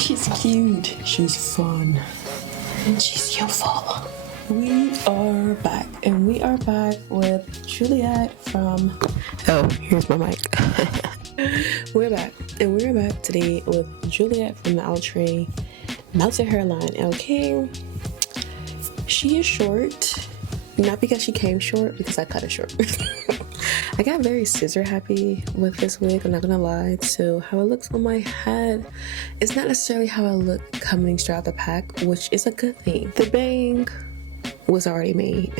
She's cute. She's fun. And she's youthful. We are back. And we are back with Juliet from... Oh, here's my mic. We're back. And we're back today with Juliet from the Outre Melted Hairline. Okay. She is short. Not because she came short, because I cut it short. I got very scissor happy with this wig, I'm not gonna lie. So how it looks on my head is not necessarily how I look coming straight out the pack, which is a good thing. The bang was already made.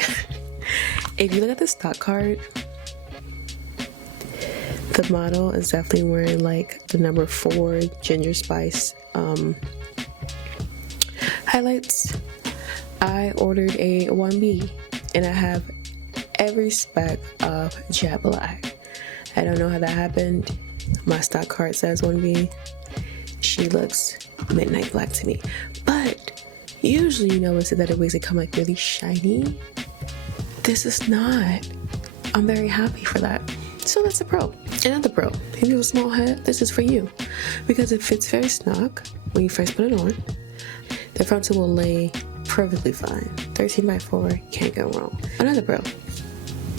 If you look at the stock card, the model is definitely wearing like the number 4 ginger spice highlights. I ordered a 1B and I have every speck of jet black. I don't know how that happened. My stock card says 1B. She looks midnight black to me. But usually you notice that the wigs that come like really shiny. This is not. I'm very happy for that. So that's a pro. Another pro. If you have a small head, this is for you. Because it fits very snug when you first put it on. The frontal will lay perfectly fine. 13x4, can't go wrong. Another pro.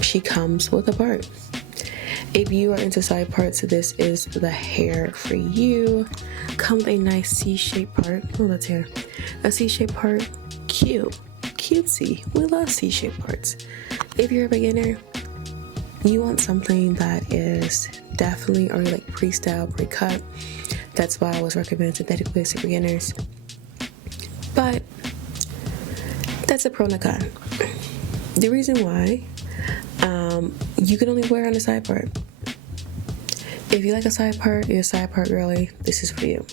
She comes with a part. If you are into side parts, this is the hair for you. Come with a nice C-shaped part. Oh, that's hair. A C-shaped part. Cute. Cutesy. We love C-shaped parts. If you're a beginner, you want something that is definitely already like pre-styled, pre-cut. That's why I was recommended synthetic wigs for beginners. But that's a pro and a con. The reason why you can only wear on the side part. If you like a side part, you're a side part girly, this is for you.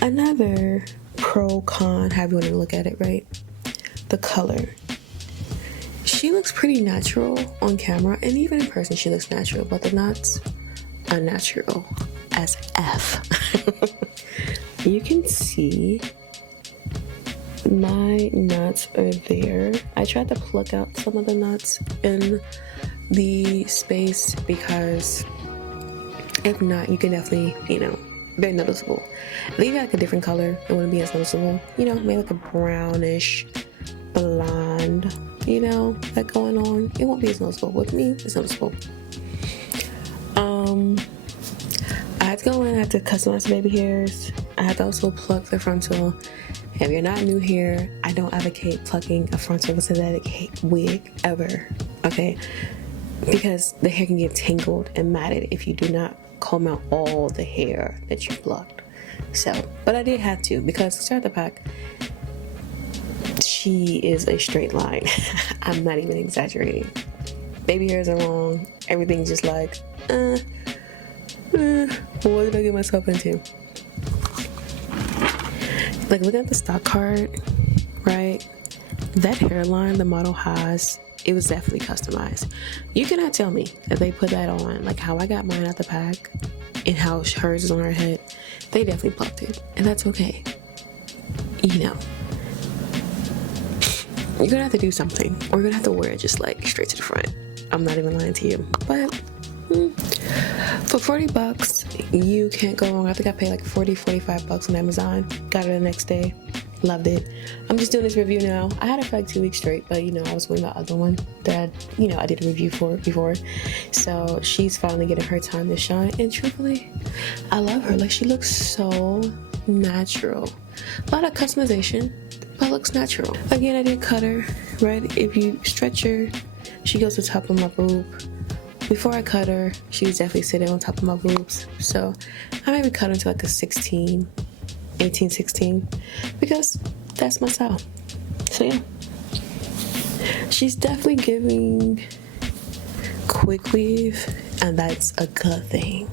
Another pro con, however you want to look at it, right? The color. She looks pretty natural on camera, and even in person she looks natural, but the knots unnatural as F. You can see my knots are there. I tried to pluck out some of the knots in the space because if not, you can definitely, very noticeable. If you got like a different color, it wouldn't be as noticeable. Maybe like a brownish blonde, that going on. It won't be as noticeable. With me, it's noticeable. I had to go in, I had to customize the baby hairs. I had to also pluck the frontal. If you're not new here, I don't advocate plucking a frontal with a synthetic wig ever, okay? Because the hair can get tangled and matted if you do not comb out all the hair that you plucked. So, but I did have to, because to start the pack, she is a straight line. I'm not even exaggerating. Baby hairs are long. Everything's just like, what did I get myself into? Like, look at the stock card, right? That hairline the model has, it was definitely customized. You cannot tell me that they put that on, like how I got mine out the pack and how hers is on her head. They definitely plucked it, and that's okay. You're gonna have to do something, or you're gonna have to wear it just like straight to the front. I'm not even lying to you, but for $40, you can't go wrong. I think I paid like $45 on Amazon. Got it the next day. Loved it. I'm just doing this review now. I had it for like 2 weeks straight, but I was wearing the other one that I did a review for before. So she's finally getting her time to shine. And truthfully, I love her. Like, she looks so natural. A lot of customization, but looks natural. Again, I did cut her, right? If you stretch her, she goes to the top of my boob. Before I cut her, she was definitely sitting on top of my boobs. So I maybe cut her to like a 16, 18, 16, because that's my style. So yeah, she's definitely giving quick weave, and that's a good thing.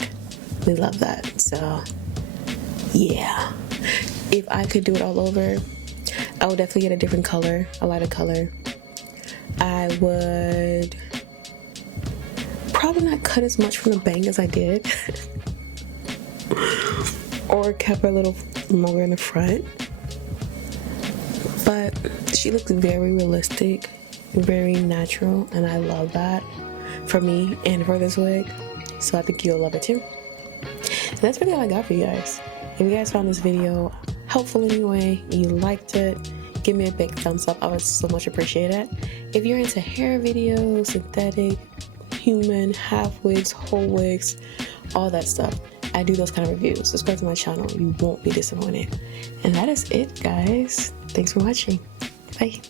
We love that. So yeah, if I could do it all over, I would definitely get a different color, a lighter color. I would probably not cut as much from the bang as I did. Or kept her a little longer in the front. But she looks very realistic, very natural, and I love that for me and for this wig. So I think you'll love it too. And that's really all I got for you guys. If you guys found this video helpful in any way, you liked it, give me a big thumbs up. I would so much appreciate it. If you're into hair videos, synthetic, human, half wigs, whole wigs, all that stuff, I do those kind of reviews. Subscribe to my channel. You won't be disappointed. And that is it, guys. Thanks for watching. Bye.